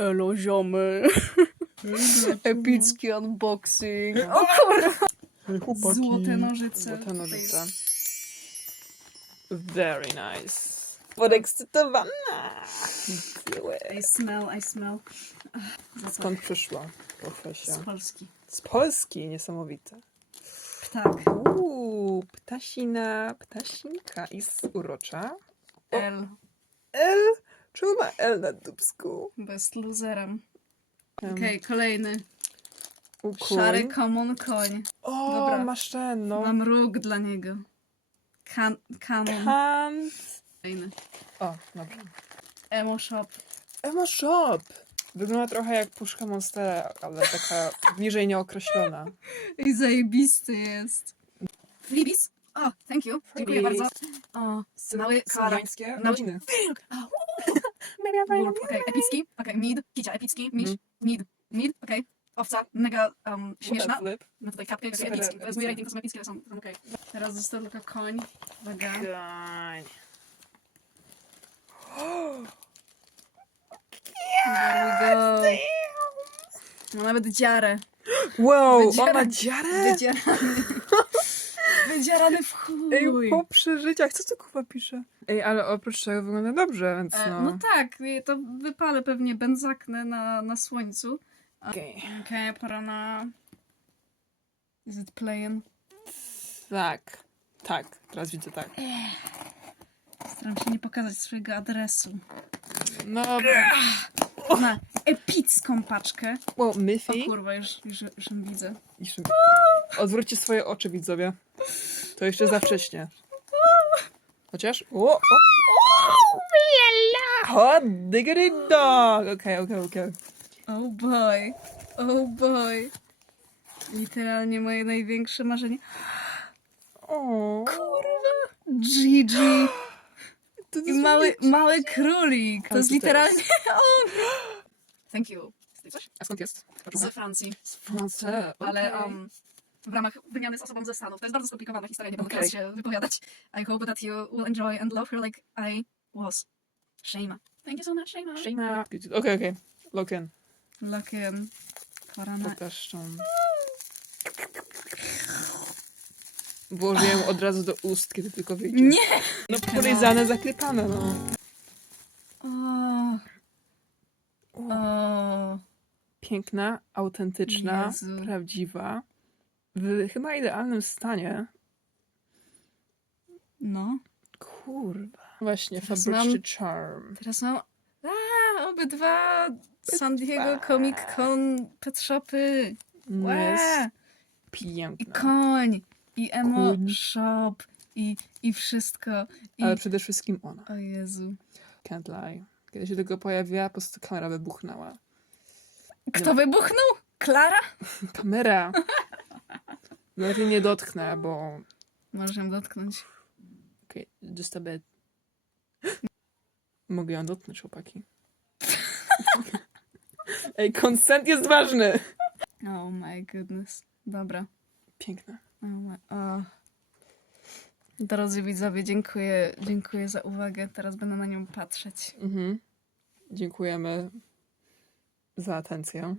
Elo ziomy. Epicki unboxing. O kurwa. Chłopaki. Złote nożyce. Złote nożyce. Very nice. Podekscytowana. I smell, I smell. Zapach Skąd przyszła profesja? z Polski. Z Polski, niesamowite. Ptak. Uuu, ptasina, ptasinka jest urocza. L. L? Czemu ma L na dubsku? Bez luzerem. Em, Okej, kolejny. Szary komun koń. O, Dobra. masz ten, no. Mam róg dla niego. Kan kanon. Kant. Kolejny. O, dobrze. Emo shop. Emo Shop. Wygląda trochę jak puszka Monstera, ale taka niżej nieokreślona. I zajebisty jest. Freebies? O, thank you. Dziękuję Freebies. bardzo. O, mały kara. Słowiańskie rodziny. Gulp, okej, epicki, okej, mid, kicia, epicki, miś, Mhm. mid, mid, okej, owca, mega um, śmieszna, Flip. ma tutaj kapkę, Super epicki, to jest mój epickie. rating, to są epickie, to są, są okej. Teraz został tylko koń, uwaga, Koń. there we go. Ma nawet dziarę, Wow, Wydziera- ona dziarę? wydzierany, wydzierany w chuj. Ej, po przeżyciach, co tu kupa pisze? Ej, ale oprócz tego wygląda dobrze, więc E, no. no tak, i to wypalę pewnie benzaknę na, na słońcu. Okej. Okej, pora na... Is it playing? Tak, tak, teraz widzę tak. Staram się nie pokazać swojego adresu. No, Na epicką paczkę. wow, O Miffy. kurwa, już, już, już ją widzę. Odwróćcie swoje oczy, widzowie. To jeszcze za wcześnie. Chociaż. O, o, o, lala, hot diggity dog. Okej, okej, okej. Oh boy, oh boy. Literalnie moje największe marzenie. O, Gigi. to I mały, mały królik. To jest literalnie on. Thank you. Coś? A skąd jest? Z Francji. Z Francji. Ale um, w ramach wymiany z osobą ze Stanów. To jest bardzo skomplikowana historia, nie będę Okej. teraz się wypowiadać. I hope that you will enjoy and love her like I was. Shema. Thank you so much, Shema. Shima. Okej, okej. Lock in. Lock in. Pora na... Pokaż tą. Włożę ją od razu do ust, kiedy tylko wyjdzie. Nie! No polizane, zaklepane, no. O, O, o. Piękna, autentyczna, Jezu. prawdziwa. W chyba idealnym stanie. No. Kurwa. Właśnie, Teraz fabryczny mam- charm. Teraz mam... A, obydwa San Diego Comic Con pet shopy. No jest Łe! I piękna. koń. I emo Koń. shop. I, I wszystko. I... Ale przede wszystkim ona. O Jezu. Can't lie. Kiedy się tylko pojawiła, po prostu kamera wybuchnęła. Kto wybuchnął? Klara? Kamera! No lepiej nie dotknę, bo... Możesz ją dotknąć. Okej, just a bit. Mogę ją dotknąć, chłopaki. Ej, konsent jest ważny! Oh my goodness. Dobra. Piękna. Oh my... o. Drodzy widzowie, dziękuję, dziękuję za uwagę. Teraz będę na nią patrzeć. Mhm. Dziękujemy za atencję.